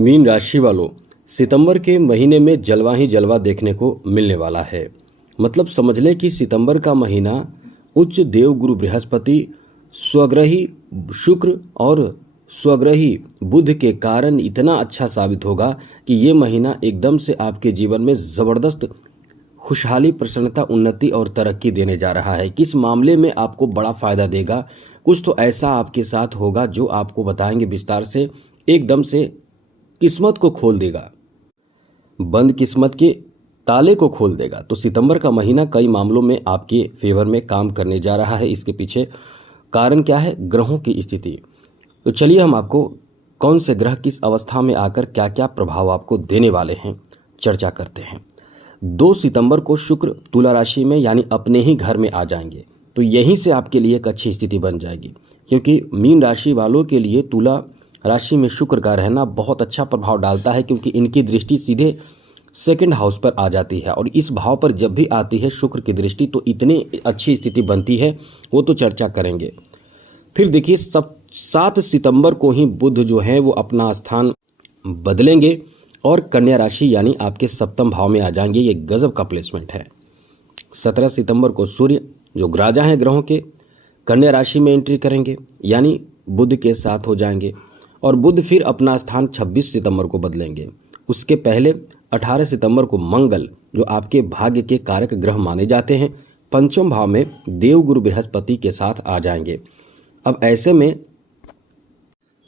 Mean राशि वालों, सितंबर के महीने में जलवा ही जलवा देखने को मिलने वाला है। मतलब समझ लें कि सितंबर का महीना उच्च देवगुरु बृहस्पति, स्वग्रही शुक्र और स्वग्रही बुध के कारण इतना अच्छा साबित होगा कि ये महीना एकदम से आपके जीवन में ज़बरदस्त खुशहाली, प्रसन्नता, उन्नति और तरक्की देने जा रहा है। किस मामले में आपको बड़ा फायदा देगा, कुछ तो ऐसा आपके साथ होगा जो आपको बताएंगे विस्तार से। एकदम से किस्मत को खोल देगा, बंद किस्मत के ताले को खोल देगा। तो सितंबर का महीना कई मामलों में आपके फेवर में काम करने जा रहा है। इसके पीछे कारण क्या है? ग्रहों की स्थिति। तो चलिए हम आपको कौन से ग्रह किस अवस्था में आकर क्या क्या प्रभाव आपको देने वाले हैं चर्चा करते हैं। 2 सितंबर को शुक्र तुला राशि में यानी अपने ही घर में आ जाएंगे। तो यहीं से आपके लिए एक अच्छी स्थिति बन जाएगी, क्योंकि मीन राशि वालों के लिए तुला राशि में शुक्र का रहना बहुत अच्छा प्रभाव डालता है, क्योंकि इनकी दृष्टि सीधे सेकंड हाउस पर आ जाती है। और इस भाव पर जब भी आती है शुक्र की दृष्टि, तो इतनी अच्छी स्थिति बनती है, वो तो चर्चा करेंगे। फिर देखिए 7 सितंबर को ही बुध जो है वो अपना स्थान बदलेंगे और कन्या राशि यानी आपके सप्तम भाव में आ जाएंगे। ये गजब का प्लेसमेंट है। 17 सितंबर को सूर्य जो राजा हैं ग्रहों के, कन्या राशि में एंट्री करेंगे यानी बुध के साथ हो जाएंगे। और बुध फिर अपना स्थान 26 सितंबर को बदलेंगे। उसके पहले 18 सितंबर को मंगल, जो आपके भाग्य के कारक ग्रह माने जाते हैं, पंचम भाव में देवगुरु बृहस्पति के साथ आ जाएंगे। अब ऐसे में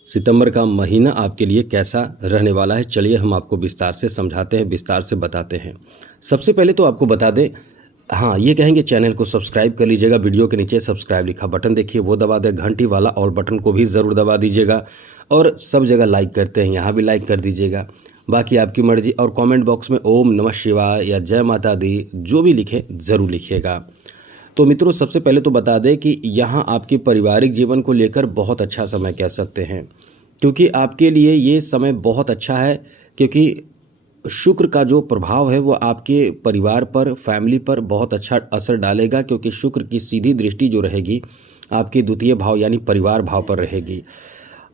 सितंबर का महीना आपके लिए कैसा रहने वाला है, चलिए हम आपको विस्तार से समझाते हैं, विस्तार से बताते हैं। सबसे पहले तो आपको बता दें, हाँ ये कहेंगे चैनल को सब्सक्राइब कर लीजिएगा। वीडियो के नीचे सब्सक्राइब लिखा बटन देखिए, वो दबा दें। घंटी वाला ऑल बटन को भी ज़रूर दबा दीजिएगा। और सब जगह लाइक करते हैं, यहाँ भी लाइक कर दीजिएगा। बाकी आपकी मर्जी। और कमेंट बॉक्स में ओम नमः शिवाय या जय माता दी जो भी लिखे ज़रूर लिखिएगा। तो मित्रों सबसे पहले तो बता दें कि यहाँ आपके पारिवारिक जीवन को लेकर बहुत अच्छा समय कह सकते हैं, क्योंकि आपके लिए ये समय बहुत अच्छा है। क्योंकि शुक्र का जो प्रभाव है वो आपके परिवार पर, फैमिली पर बहुत अच्छा असर डालेगा, क्योंकि शुक्र की सीधी दृष्टि जो रहेगी आपके द्वितीय भाव यानी परिवार भाव पर रहेगी।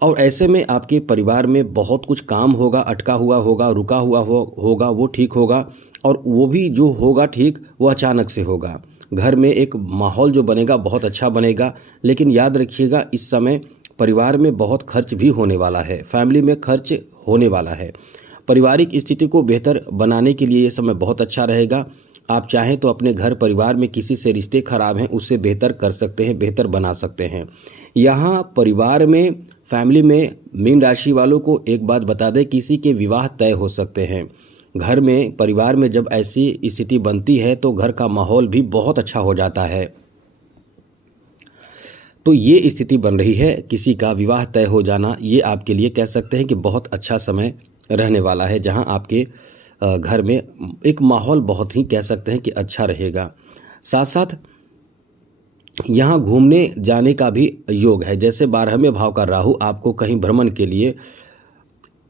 और ऐसे में आपके परिवार में बहुत कुछ काम होगा, अटका हुआ होगा, रुका हुआ होगा, वो ठीक होगा। और वो भी जो होगा ठीक, वो अचानक से होगा। घर में एक माहौल जो बनेगा बहुत अच्छा बनेगा। लेकिन याद रखिएगा इस समय परिवार में बहुत खर्च भी होने वाला है, फैमिली में खर्च होने वाला है। पारिवारिक स्थिति को बेहतर बनाने के लिए ये समय बहुत अच्छा रहेगा। आप चाहें तो अपने घर परिवार में किसी से रिश्ते खराब हैं उससे बेहतर कर सकते हैं, बेहतर बना सकते हैं। यहाँ परिवार में, फैमिली में मीन राशि वालों को एक बात बता दें, किसी के विवाह तय हो सकते हैं। घर में, परिवार में जब ऐसी स्थिति बनती है तो घर का माहौल भी बहुत अच्छा हो जाता है। तो ये स्थिति बन रही है, किसी का विवाह तय हो जाना, ये आपके लिए कह सकते हैं कि बहुत अच्छा समय रहने वाला है, जहां आपके घर में एक माहौल बहुत ही कह सकते हैं कि अच्छा रहेगा। साथ साथ यहाँ घूमने जाने का भी योग है। जैसे 12वें भाव का राहु आपको कहीं भ्रमण के लिए,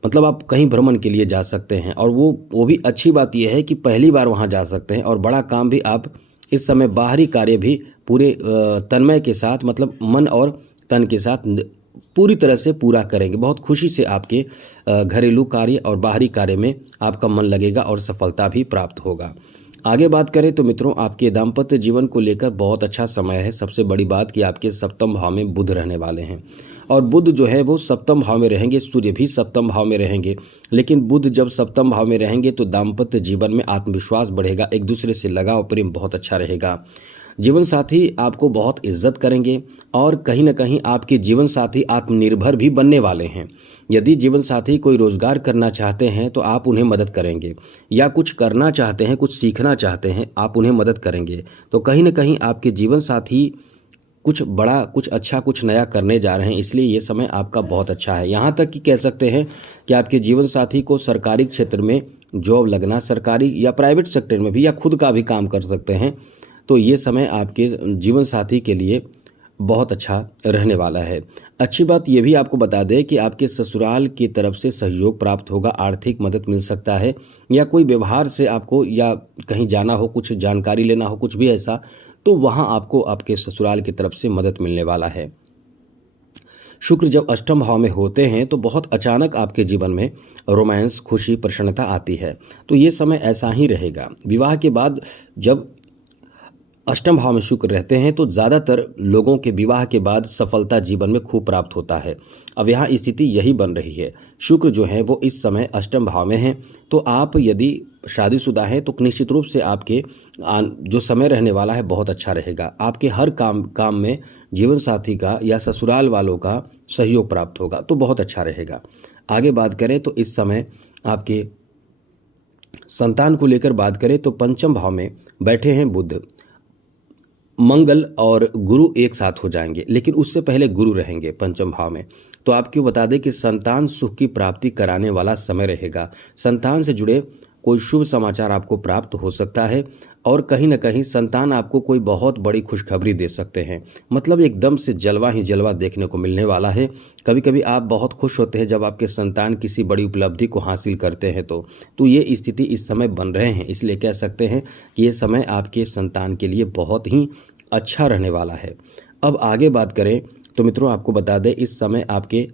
मतलब आप कहीं भ्रमण के लिए जा सकते हैं। और वो भी अच्छी बात यह है कि पहली बार वहाँ जा सकते हैं। और बड़ा काम भी आप इस समय, बाहरी कार्य भी पूरे तन्मय के साथ, मतलब मन और तन के साथ पूरी तरह से पूरा करेंगे। बहुत खुशी से आपके घरेलू कार्य और बाहरी कार्य में आपका मन लगेगा और सफलता भी प्राप्त होगा। आगे बात करें तो मित्रों आपके दाम्पत्य जीवन को लेकर बहुत अच्छा समय है। सबसे बड़ी बात कि आपके सप्तम भाव में बुध रहने वाले हैं। और बुध जो है वो सप्तम भाव में रहेंगे, सूर्य भी सप्तम भाव में रहेंगे। लेकिन बुध जब सप्तम भाव में रहेंगे तो दाम्पत्य जीवन में आत्मविश्वास बढ़ेगा, एक दूसरे से लगाव प्रेम बहुत अच्छा रहेगा। जीवन साथी आपको बहुत इज्जत करेंगे और कहीं ना कहीं आपके जीवन साथी आत्मनिर्भर भी बनने वाले हैं। यदि जीवन साथी कोई रोजगार करना चाहते हैं तो आप उन्हें मदद करेंगे, या कुछ करना चाहते हैं, कुछ सीखना चाहते हैं, आप उन्हें मदद करेंगे। तो कहीं ना कहीं आपके जीवन साथी कुछ बड़ा, कुछ अच्छा, कुछ नया करने जा रहे हैं, इसलिए ये समय आपका बहुत अच्छा है। यहाँ तक कि कह सकते हैं कि आपके जीवन साथी को सरकारी क्षेत्र में जॉब लगना, सरकारी या प्राइवेट सेक्टर में भी, या खुद का भी काम कर सकते हैं। तो ये समय आपके जीवन साथी के लिए बहुत अच्छा रहने वाला है। अच्छी बात ये भी आपको बता दें कि आपके ससुराल की तरफ से सहयोग प्राप्त होगा, आर्थिक मदद मिल सकता है, या कोई व्यवहार से आपको, या कहीं जाना हो, कुछ जानकारी लेना हो, कुछ भी ऐसा, तो वहाँ आपको आपके ससुराल की तरफ से मदद मिलने वाला है। शुक्र जब अष्टम भाव में होते हैं तो बहुत अचानक आपके जीवन में रोमांस, खुशी, प्रसन्नता आती है। तो ये समय ऐसा ही रहेगा। विवाह के बाद जब अष्टम भाव में शुक्र रहते हैं तो ज़्यादातर लोगों के विवाह के बाद सफलता जीवन में खूब प्राप्त होता है। अब यहाँ स्थिति यही बन रही है। शुक्र जो है वो इस समय अष्टम भाव में है, तो आप यदि शादीशुदा हैं तो निश्चित रूप से आपके जो समय रहने वाला है बहुत अच्छा रहेगा। आपके हर काम में जीवन साथी का या ससुराल वालों का सहयोग प्राप्त होगा, तो बहुत अच्छा रहेगा। आगे बात करें तो इस समय आपके संतान को लेकर बात करें तो पंचम भाव में बैठे हैं बुध, मंगल और गुरु एक साथ हो जाएंगे, लेकिन उससे पहले गुरु रहेंगे पंचम भाव में। तो आपको बता दें कि संतान सुख की प्राप्ति कराने वाला समय रहेगा। संतान से जुड़े कोई शुभ समाचार आपको प्राप्त हो सकता है और कहीं ना कहीं संतान आपको कोई बहुत बड़ी खुशखबरी दे सकते हैं। मतलब एकदम से जलवा ही जलवा देखने को मिलने वाला है। कभी कभी आप बहुत खुश होते हैं जब आपके संतान किसी बड़ी उपलब्धि को हासिल करते हैं। तो ये स्थिति इस समय बन रहे हैं, इसलिए कह सकते हैं कि ये समय आपके संतान के लिए बहुत ही अच्छा रहने वाला है। अब आगे बात करें तो मित्रों आपको बता दें इस समय आपके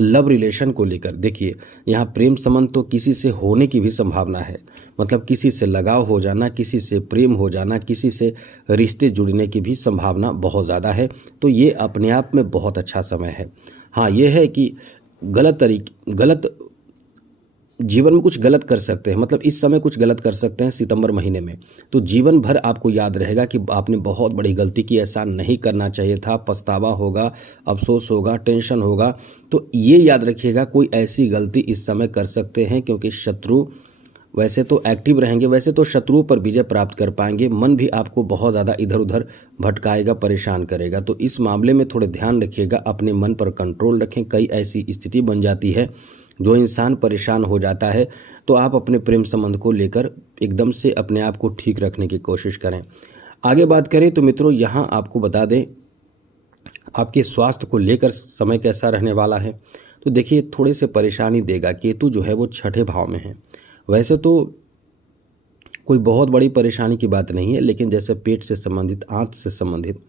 लव रिलेशन को लेकर देखिए, यहाँ प्रेम संबंध तो किसी से होने की भी संभावना है। मतलब किसी से लगाव हो जाना, किसी से प्रेम हो जाना, किसी से रिश्ते जुड़ने की भी संभावना बहुत ज़्यादा है। तो ये अपने आप में बहुत अच्छा समय है। हाँ, ये है कि गलत जीवन में कुछ गलत कर सकते हैं। मतलब इस समय कुछ गलत कर सकते हैं सितंबर महीने में, तो जीवन भर आपको याद रहेगा कि आपने बहुत बड़ी गलती की, ऐसा नहीं करना चाहिए था। पछतावा होगा, अफसोस होगा, टेंशन होगा। तो ये याद रखिएगा, कोई ऐसी गलती इस समय कर सकते हैं क्योंकि शत्रु वैसे तो एक्टिव रहेंगे, वैसे तो शत्रुओं पर विजय प्राप्त कर पाएंगे। मन भी आपको बहुत ज़्यादा इधर उधर भटकाएगा, परेशान करेगा। तो इस मामले में थोड़े ध्यान रखिएगा, अपने मन पर कंट्रोल रखें। कई ऐसी स्थिति बन जाती है जो इंसान परेशान हो जाता है, तो आप अपने प्रेम संबंध को लेकर एकदम से अपने आप को ठीक रखने की कोशिश करें। आगे बात करें तो मित्रों यहाँ आपको बता दें आपके स्वास्थ्य को लेकर समय कैसा रहने वाला है। तो देखिए थोड़े से परेशानी देगा। केतु जो है वो छठे भाव में है। वैसे तो कोई बहुत बड़ी परेशानी की बात नहीं है, लेकिन जैसे पेट से संबंधित, आंत से संबंधित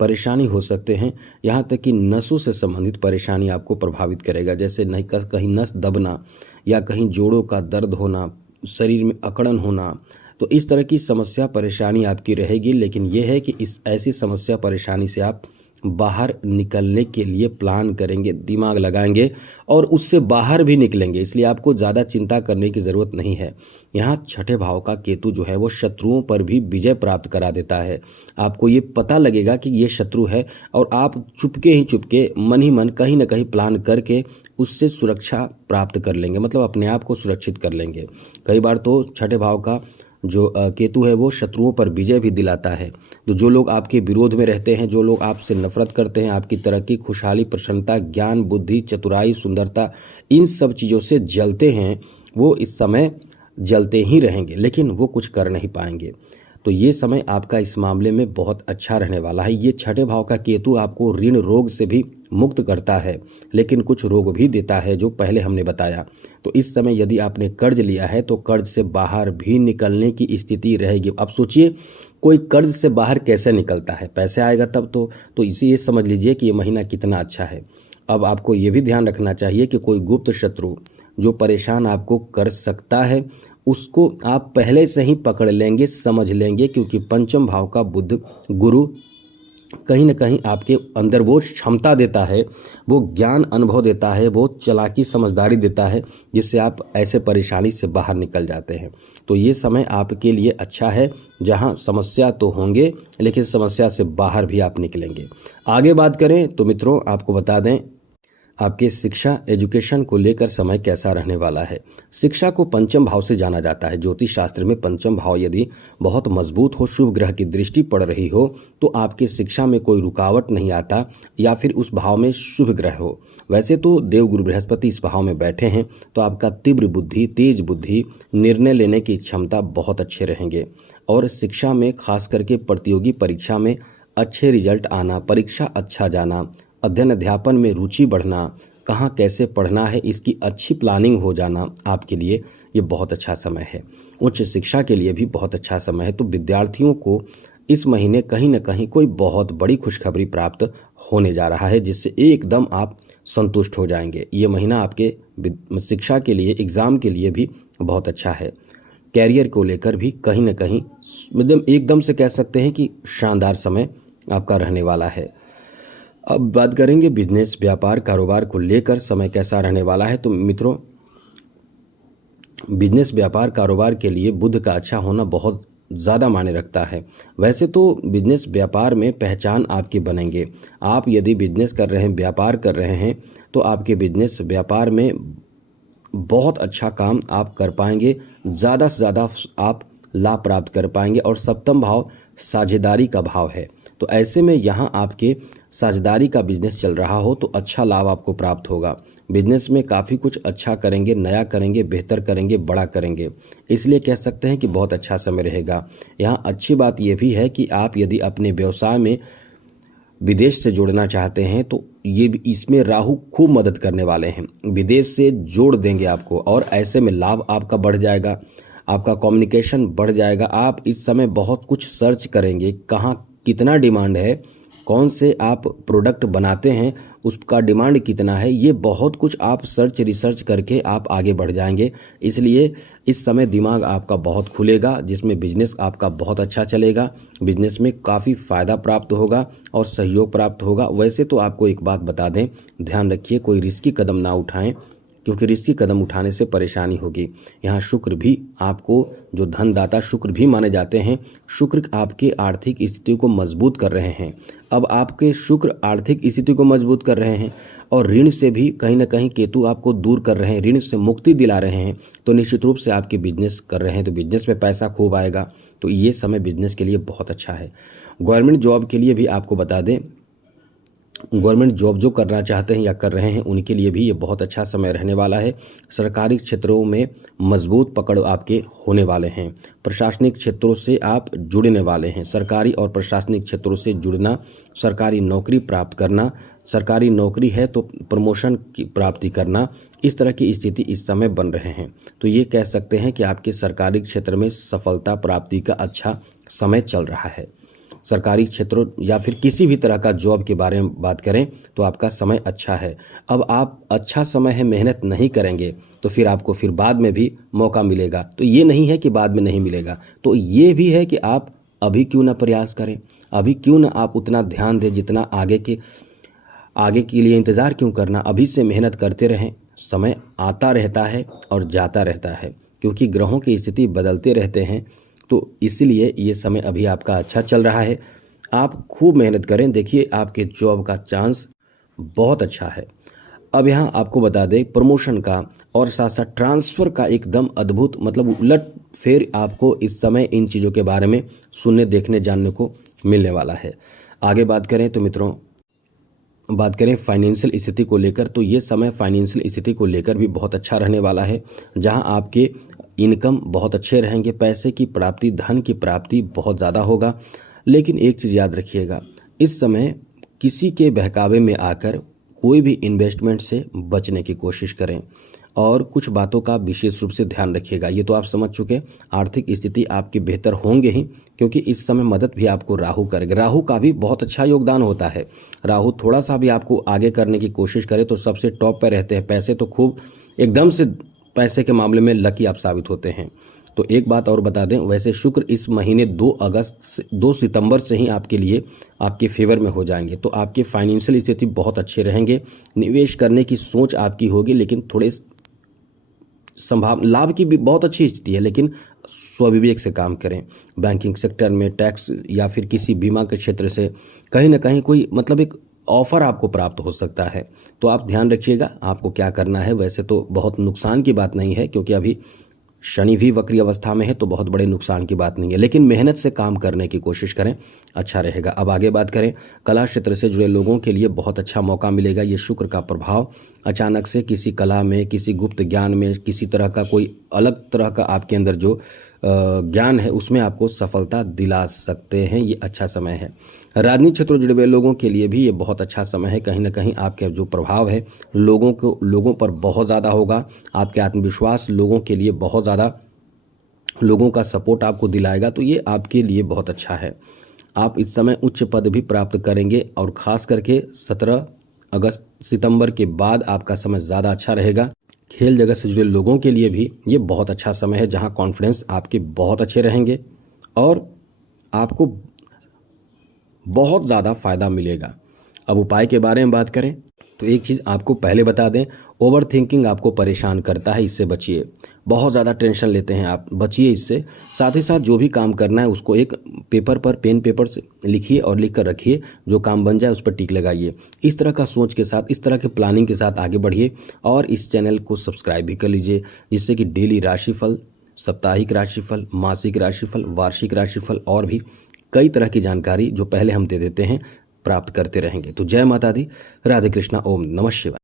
परेशानी हो सकते हैं। यहाँ तक कि नसों से संबंधित परेशानी आपको प्रभावित करेगा, जैसे नहीं कहीं नस दबना या कहीं जोड़ों का दर्द होना, शरीर में अकड़न होना। तो इस तरह की समस्या परेशानी आपकी रहेगी। लेकिन यह है कि इस ऐसी समस्या परेशानी से आप बाहर निकलने के लिए प्लान करेंगे, दिमाग लगाएंगे और उससे बाहर भी निकलेंगे। इसलिए आपको ज़्यादा चिंता करने की ज़रूरत नहीं है। यहाँ छठे भाव का केतु जो है वो शत्रुओं पर भी विजय प्राप्त करा देता है। आपको ये पता लगेगा कि ये शत्रु है और आप चुपके मन ही मन कहीं ना कहीं प्लान करके उससे सुरक्षा प्राप्त कर लेंगे। मतलब अपने आप को सुरक्षित कर लेंगे। कई बार तो छठे भाव का जो केतु है वो शत्रुओं पर विजय भी दिलाता है। तो जो लोग आपके विरोध में रहते हैं, जो लोग आपसे नफरत करते हैं, आपकी तरक्की, खुशहाली, प्रसन्नता, ज्ञान, बुद्धि, चतुराई, सुंदरता, इन सब चीज़ों से जलते हैं, वो इस समय जलते ही रहेंगे, लेकिन वो कुछ कर नहीं पाएंगे। तो ये समय आपका इस मामले में बहुत अच्छा रहने वाला है। ये छठे भाव का केतु आपको ऋण रोग से भी मुक्त करता है, लेकिन कुछ रोग भी देता है जो पहले हमने बताया। तो इस समय यदि आपने कर्ज लिया है तो कर्ज से बाहर भी निकलने की स्थिति रहेगी। अब सोचिए कोई कर्ज से बाहर कैसे निकलता है, पैसे आएगा तब तो इसी ये समझ लीजिए कि ये महीना कितना अच्छा है। अब आपको ये भी ध्यान रखना चाहिए कि कोई गुप्त शत्रु जो परेशान आपको कर सकता है उसको आप पहले से ही पकड़ लेंगे, समझ लेंगे, क्योंकि पंचम भाव का बुध गुरु कहीं ना कहीं आपके अंदर वो क्षमता देता है, वो ज्ञान अनुभव देता है, वो चालाकी समझदारी देता है, जिससे आप ऐसे परेशानी से बाहर निकल जाते हैं। तो ये समय आपके लिए अच्छा है, जहां समस्या तो होंगे लेकिन समस्या से बाहर भी आप निकलेंगे। आगे बात करें तो मित्रों आपको बता दें आपके शिक्षा, एजुकेशन को लेकर समय कैसा रहने वाला है। शिक्षा को पंचम भाव से जाना जाता है। ज्योतिष शास्त्र में पंचम भाव यदि बहुत मजबूत हो, शुभ ग्रह की दृष्टि पड़ रही हो, तो आपके शिक्षा में कोई रुकावट नहीं आता, या फिर उस भाव में शुभ ग्रह हो। वैसे तो देवगुरु बृहस्पति इस भाव में बैठे हैं, तो आपका तीव्र बुद्धि, तेज बुद्धि, निर्णय लेने की क्षमता बहुत अच्छे रहेंगे। और शिक्षा में खास करके प्रतियोगी परीक्षा में अच्छे रिजल्ट आना, परीक्षा अच्छा जाना, अध्ययन अध्यापन में रुचि बढ़ना, कहाँ कैसे पढ़ना है इसकी अच्छी प्लानिंग हो जाना, आपके लिए ये बहुत अच्छा समय है। उच्च शिक्षा के लिए भी बहुत अच्छा समय है। तो विद्यार्थियों को इस महीने कहीं ना कहीं कोई बहुत बड़ी खुशखबरी प्राप्त होने जा रहा है, जिससे एकदम आप संतुष्ट हो जाएंगे। ये महीना आपके शिक्षा के लिए, एग्ज़ाम के लिए भी बहुत अच्छा है। कैरियर को लेकर भी कहीं ना कहीं एकदम से कह सकते हैं कि शानदार समय आपका रहने वाला है। अब बात करेंगे बिजनेस, व्यापार, कारोबार को लेकर समय कैसा रहने वाला है। तो मित्रों, बिजनेस, व्यापार, कारोबार के लिए बुध का अच्छा होना बहुत ज़्यादा मायने रखता है। वैसे तो बिजनेस, व्यापार में पहचान आपकी बनेंगे। आप यदि बिजनेस कर रहे हैं, व्यापार कर रहे हैं, तो आपके बिजनेस, व्यापार में बहुत अच्छा काम आप कर पाएंगे। ज़्यादा से ज़्यादा आप लाभ प्राप्त कर पाएंगे। और सप्तम भाव साझेदारी का भाव है, तो ऐसे में यहाँ आपके साझेदारी का बिजनेस चल रहा हो तो अच्छा लाभ आपको प्राप्त होगा। बिजनेस में काफ़ी कुछ अच्छा करेंगे, नया करेंगे, बेहतर करेंगे, बड़ा करेंगे, इसलिए कह सकते हैं कि बहुत अच्छा समय रहेगा। यहाँ अच्छी बात यह भी है कि आप यदि अपने व्यवसाय में विदेश से जोड़ना चाहते हैं तो ये इसमें राहु खूब मदद करने वाले हैं, विदेश से जोड़ देंगे आपको, और ऐसे में लाभ आपका बढ़ जाएगा, आपका कम्युनिकेशन बढ़ जाएगा। आप इस समय बहुत कुछ सर्च करेंगे, कहाँ कितना डिमांड है, कौन से आप प्रोडक्ट बनाते हैं, उसका डिमांड कितना है, ये बहुत कुछ आप रिसर्च करके आप आगे बढ़ जाएंगे। इसलिए इस समय दिमाग आपका बहुत खुलेगा, जिसमें बिजनेस आपका बहुत अच्छा चलेगा। बिजनेस में काफ़ी फ़ायदा प्राप्त होगा और सहयोग प्राप्त होगा। वैसे तो आपको एक बात बता दें, ध्यान रखिए, कोई रिस्की कदम ना उठाएं, क्योंकि रिस्की कदम उठाने से परेशानी होगी। यहाँ शुक्र भी आपको, जो धनदाता शुक्र भी माने जाते हैं, शुक्र आपके आर्थिक स्थिति को मजबूत कर रहे हैं। अब आपके शुक्र आर्थिक स्थिति को मजबूत कर रहे हैं और ऋण से भी कहीं ना कहीं केतु आपको दूर कर रहे हैं, ऋण से मुक्ति दिला रहे हैं, तो निश्चित रूप से आपके बिजनेस कर रहे हैं तो बिजनेस में पैसा खूब आएगा। तो ये समय बिजनेस के लिए बहुत अच्छा है। गवर्नमेंट जॉब के लिए भी आपको बता दें, गवर्नमेंट जॉब जो करना चाहते हैं या कर रहे हैं, उनके लिए भी ये बहुत अच्छा समय रहने वाला है। सरकारी क्षेत्रों में मजबूत पकड़ आपके होने वाले हैं। प्रशासनिक क्षेत्रों से आप जुड़ने वाले हैं। सरकारी और प्रशासनिक क्षेत्रों से जुड़ना, सरकारी नौकरी प्राप्त करना, सरकारी नौकरी है तो प्रमोशन की प्राप्ति करना, इस तरह की स्थिति इस समय बन रहे हैं। तो ये कह सकते हैं कि आपके सरकारी क्षेत्र में सफलता प्राप्ति का अच्छा समय चल रहा है। सरकारी क्षेत्रों या फिर किसी भी तरह का जॉब के बारे में बात करें तो आपका समय अच्छा है। अब आप अच्छा समय है, मेहनत नहीं करेंगे तो फिर आपको फिर बाद में भी मौका मिलेगा, तो ये नहीं है कि बाद में नहीं मिलेगा। तो ये भी है कि आप अभी क्यों ना प्रयास करें, अभी क्यों ना आप उतना ध्यान दें जितना आगे के लिए इंतज़ार क्यों करना, अभी से मेहनत करते रहें। समय आता रहता है और जाता रहता है, क्योंकि ग्रहों की स्थिति बदलते रहते हैं, तो इसलिए ये समय अभी आपका अच्छा चल रहा है। आप खूब मेहनत करें, देखिए आपके जॉब का चांस बहुत अच्छा है। अब यहाँ आपको बता दें, प्रमोशन का और साथ साथ ट्रांसफ़र का एकदम अद्भुत, मतलब उलट फेर आपको इस समय इन चीज़ों के बारे में सुनने, देखने, जानने को मिलने वाला है। आगे बात करें तो मित्रों, बात करें फाइनेंशियल स्थिति को लेकर, तो ये समय फाइनेंशियल स्थिति को लेकर भी बहुत अच्छा रहने वाला है, जहां आपके इनकम बहुत अच्छे रहेंगे, पैसे की प्राप्ति, धन की प्राप्ति बहुत ज़्यादा होगा। लेकिन एक चीज़ याद रखिएगा, इस समय किसी के बहकावे में आकर कोई भी इन्वेस्टमेंट से बचने की कोशिश करें और कुछ बातों का विशेष रूप से ध्यान रखिएगा। ये तो आप समझ चुके, आर्थिक स्थिति आपकी बेहतर होंगे ही, क्योंकि इस समय मदद भी आपको राहु करेगा। राहु का भी बहुत अच्छा योगदान होता है। राहु थोड़ा सा भी आपको आगे करने की कोशिश करे तो सबसे टॉप पर रहते हैं। पैसे तो खूब एकदम से, पैसे के मामले में लकी आप साबित होते हैं। तो एक बात और बता दें, वैसे शुक्र इस महीने 2 सितंबर से ही आपके लिए आपके फेवर में हो जाएंगे, तो आपके फाइनेंशियल स्थिति बहुत अच्छे रहेंगे। निवेश करने की सोच आपकी होगी, लेकिन थोड़े लाभ की भी बहुत अच्छी स्थिति है, लेकिन स्वविवेक से काम करें। बैंकिंग सेक्टर में, टैक्स या फिर किसी बीमा के क्षेत्र से कहीं ना कहीं कोई मतलब एक ऑफर आपको प्राप्त हो सकता है, तो आप ध्यान रखिएगा आपको क्या करना है। वैसे तो बहुत नुकसान की बात नहीं है, क्योंकि अभी शनि भी वक्री अवस्था में है, तो बहुत बड़े नुकसान की बात नहीं है, लेकिन मेहनत से काम करने की कोशिश करें, अच्छा रहेगा। अब आगे बात करें, कला क्षेत्र से जुड़े लोगों के लिए बहुत अच्छा मौका मिलेगा। ये शुक्र का प्रभाव अचानक से किसी कला में, किसी गुप्त ज्ञान में, किसी तरह का कोई अलग तरह का आपके अंदर जो ज्ञान है उसमें आपको सफलता दिला सकते हैं। ये अच्छा समय है। राजनीतिक क्षेत्र से जुड़े हुए लोगों के लिए भी ये बहुत अच्छा समय है। कहीं ना कहीं आपके जो प्रभाव है लोगों पर बहुत ज़्यादा होगा। आपके आत्मविश्वास लोगों के लिए बहुत ज़्यादा, लोगों का सपोर्ट आपको दिलाएगा, तो ये आपके लिए बहुत अच्छा है। आप इस समय उच्च पद भी प्राप्त करेंगे और खास करके 17 अगस्त सितंबर के बाद आपका समय ज़्यादा अच्छा रहेगा। खेल जगत से जुड़े लोगों के लिए भी ये बहुत अच्छा समय है, जहां कॉन्फिडेंस आपके बहुत अच्छे रहेंगे और आपको बहुत ज़्यादा फायदा मिलेगा। अब उपाय के बारे में बात करें तो एक चीज़ आपको पहले बता दें, ओवर थिंकिंग आपको परेशान करता है, इससे बचिए। बहुत ज़्यादा टेंशन लेते हैं आप, बचिए इससे। साथ ही साथ जो भी काम करना है उसको एक पेपर पर, पेन पेपर से लिखिए और लिख कर रखिए, जो काम बन जाए उस पर टिक लगाइए। इस तरह का सोच के साथ, इस तरह के प्लानिंग के साथ आगे बढ़िए और इस चैनल को सब्सक्राइब भी कर लीजिए, जिससे कि डेली राशिफल, साप्ताहिक राशिफल, मासिक राशिफल, वार्षिक राशिफल और भी कई तरह की जानकारी जो पहले हम दे देते हैं प्राप्त करते रहेंगे। तो जय माता दी, राधे कृष्णा, ओम नमः शिवाय।